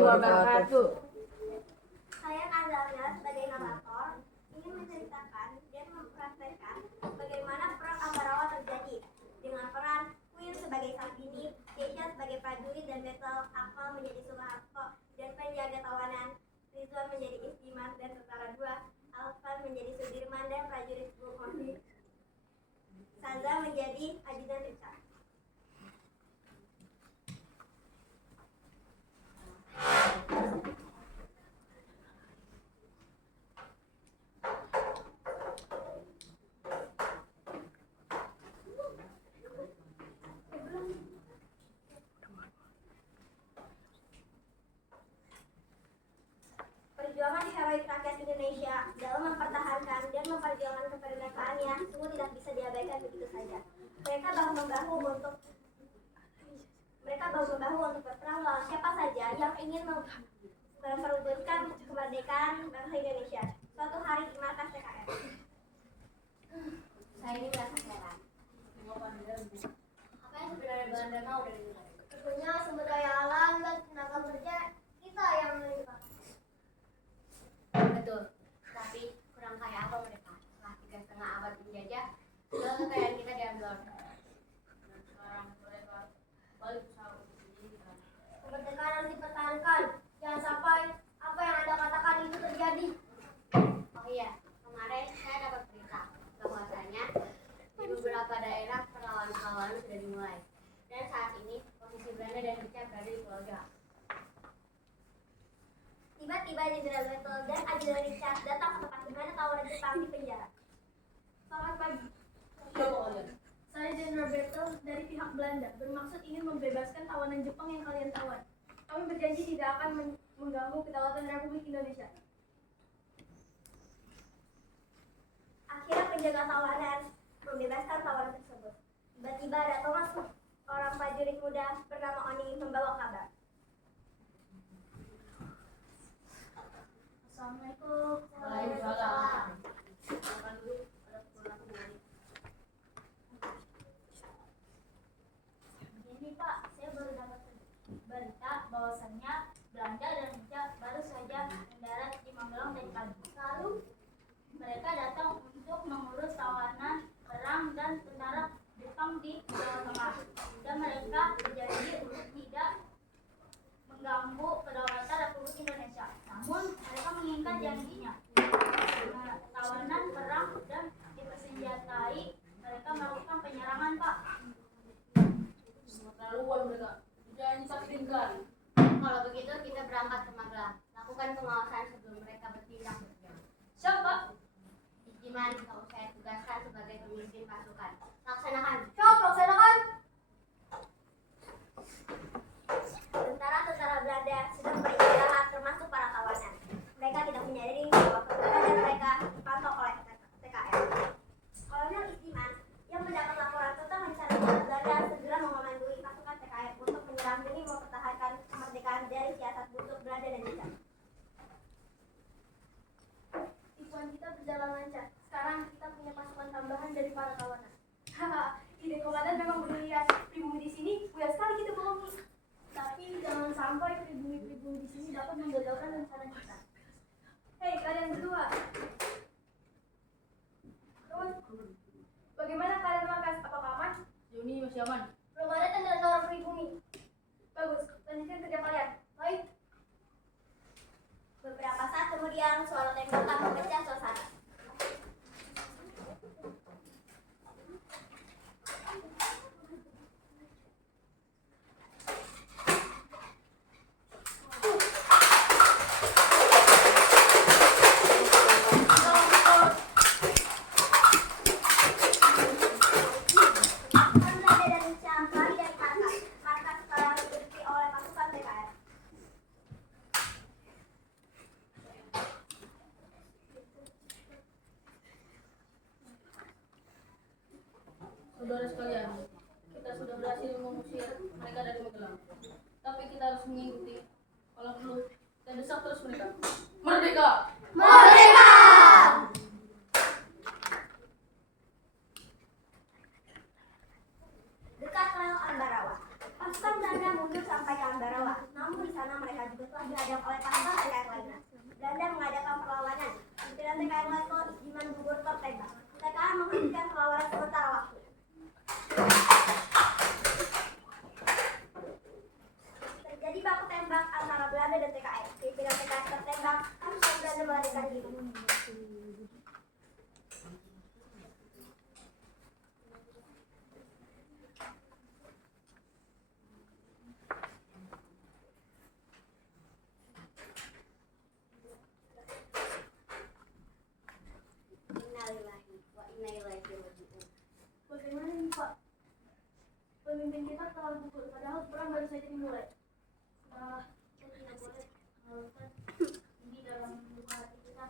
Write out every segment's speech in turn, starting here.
warahmatullahi wabarakatuh. Saya Nazalnya sebagai narator ingin menceritakan dan mempraktekkan bagaimana perang Ambarawa terjadi dengan peran Queen sebagai Sartini, Keisha sebagai prajurit dan Betel, Akmal menjadi Soeharto dan penjaga tawanan, Ridwan menjadi Istiman dan Tentara 2, Alfan menjadi Sudirman dan prajurit Bukhari, Saza menjadi ajudan Richard. Perjuangan heroik rakyat Indonesia dalam mempertahankan dan memperjuangkan kemerdekaannya sungguh tidak bisa diabaikan begitu saja. Mereka bahu-membahu untuk berperang melawan siapa saja yang ingin memperebutkan kemerdekaan bangsa Indonesia. Suatu hari di markas TKR, saya ini merasa heran. Apa yang sebenarnya Belanda mau dari kita? Tentunya sumber daya alam dan tenaga kerja kita yang melimpah. Betul, tapi kurang kaya apa mereka? Setelah 3,5 abad menjajah, segala kekayaan kita diambil orang. Dan sekarang mereka balik usaha untuk didirikan. Kemerdekaan harus dipertahankan. Jangan sampai apa yang Anda katakan itu terjadi. Oh iya, kemarin saya dapat berita bahwasanya di beberapa daerah perlawanan sudah dimulai. Dan saat ini posisi Belanda dan Indonesia berada di Pulau Jawa. Tiba-tiba Jenderal Betel dan ajudan Richard datang ke tempat di mana tawanan Jepang di penjara. Selamat pagi. Saya Jenderal Betel dari pihak Belanda, bermaksud ingin membebaskan tawanan Jepang yang kalian tawan. Kami berjanji tidak akan mengganggu kedaulatan Republik Indonesia. Akhirnya penjaga tawanan membebaskan tawanan tersebut. Tiba-tiba ada Thomas, orang prajurit muda bernama Oni, membawa kabar. Assalamualaikum. Waalaikumsalam. Silakan duduk, ada keperluan kembali. Ini Pak, saya baru dapat berita bahwasannya Belanda dan Indonesia baru saja mendarat di Magelang tadi pagi. Lalu mereka datang untuk mengurus tawanan perang dan tentara Jepang di Jawa Tengah. Dan mereka berjanji untuk tidak mengganggu kedaulatan Republik Indonesia. Namun mereka mengingat janjinya. Tawanan perang dan dipersenjatai, mereka melakukan penyerangan, Pak. Terlaluan mereka. Jangan disakitkan. Kalau begitu kita berangkat ke Magelang. Lakukan pengawasan sebelum mereka bertindak berjam. Siap, Pak. Ijiman kalau saya tugaskan sebagai pemimpin pasukan. Laksanakan. Siap, laksanakan. Tentara-tentara Belanda sedang beristirahat termasuk para tawanan. Mereka tidak menyadari bahwa keberadaan mereka dipantau oleh TKR. Kolonel Istiman yang mendapat laporan tentang rencana Belanda segera mengomandoi pasukan TKR untuk menyerang demi mempertahankan kemerdekaan dari siasat busuk Belanda dan Jepang. Tipuan kita berjalan lancar. Sekarang kita punya pasukan tambahan dari para tawanan. Haha, ide komandan memang brilian. Pribumi di sini mudah sekali kita bohongi. Tapi jangan sampai pribumi-pribumi di sini dapat menggagalkan rencana kita. Hei, kalian berdua. Terus, bagaimana kalian markas? Apakah aman? Yuni masih aman. Belum ada tanda seorang pribumi. Bagus, lanjutkan kerja kalian. Baik. Beberapa saat kemudian suara tembakan memecah suasana. Belanda dan Jepang lari dari markas. Markas sekarang diduduki oleh pasukan TKR. Saudara sekalian, kita sudah berhasil mengusir mereka dari Magelang. Tapi kita harus mengikuti. Kalau perlu, kita desak terus mereka. Merdeka! Merdeka! Dekat rel Ambarawa. Pasukan Belanda mundur sampai ke Ambarawa. Namun di sana mereka juga telah dihadang oleh pasukan TKR lainnya. Belanda mengadakan perlawanan. Pimpinan TKR Letkol Iman gugur tertembak. TKR menghentikan perlawanan sementara waktu. Terjadi baku tembak antara Belanda dan TKR. Pimpinan TKR tertembak, pasukan Belanda melarikan diri. Innalillahi wa inna ilaihi raji'un. Bagaimana ini Pak? Pemimpin kita telah gugur, padahal perang baru saja dimulai. Kita tidak boleh melakukan ini dalam luka hati kita.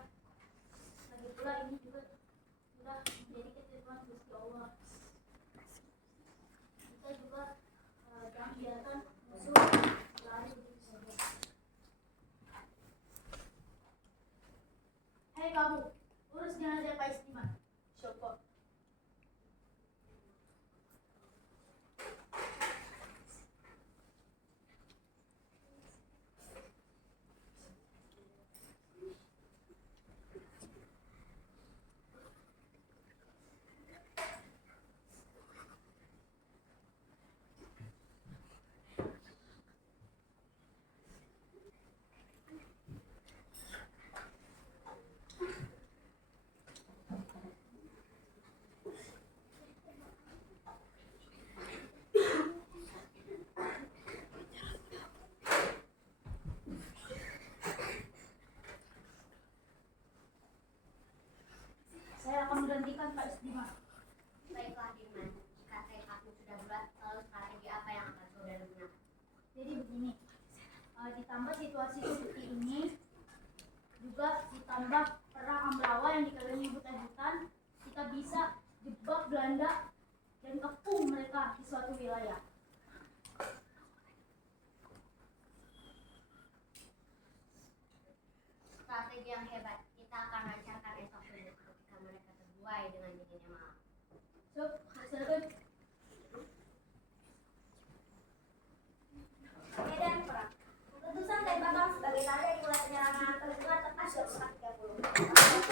Lagi pula ini juga sudah menjadi ketentuan Gusti Allah. Kita juga jangan biarkan musuh lari begitu saja. Hei kamu, urus jenazah Pak Istiman. Syukur. Saya akan menggantikan Pak Istiman. Baiklah Dirman, jika tekadmu sudah bulat, lalu strategi apa yang akan saudara gunakan? Jadi begini, ditambah situasi seperti ini, juga ditambah perang Ambrawa yang dikelilingi hutan-hutan, kita bisa jebak Belanda dan kepung mereka di suatu wilayah. Strategi yang hebat, kita akan lancarkan esok subuh ketika mereka terbuai dengan dinginnya malam. So, silakan. Medan perang. Letusan tembakan sebagai tanda dimulai penyerangan terdengar tepat jam 4.30.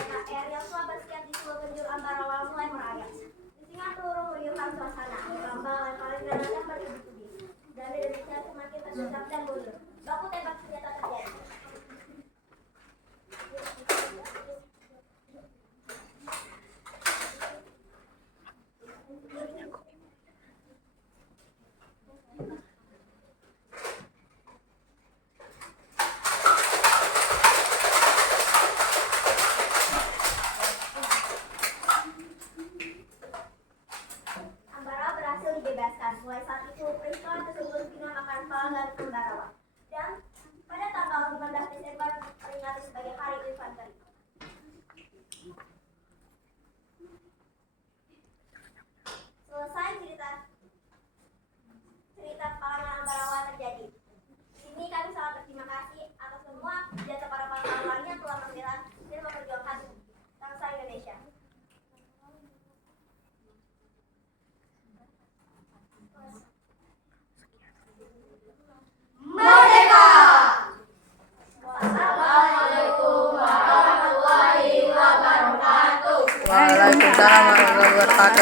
TKR yang telah bersiap di seluruh penjuru Ambarawa mulai merayap. Isingan peluru meriuhkan suasana. Lambang lemparan granat bertubi-tubi. Belanda dan Indonesia semakin tersedak dan mundur. Baku tembak senjata terjadi. Ambarawa berhasil dibebaskan. Mulai saat itu, peristiwa tersebut dinamakan Pelanggan Ambarawa. Dan pada tanggal 15 Desember peringati sebagai Hari Infanteri. Selesai cerita Pelanggan Ambarawa terjadi. Di sini kami sangat berterima kasih atas semua jasa para pahlawan yang telah membela dan memperjuangkan bangsa Indonesia. Merdeka! Wassalamualaikum warahmatullahi wabarakatuh. Waalaikumsalam warahmatullahi wabarakatuh.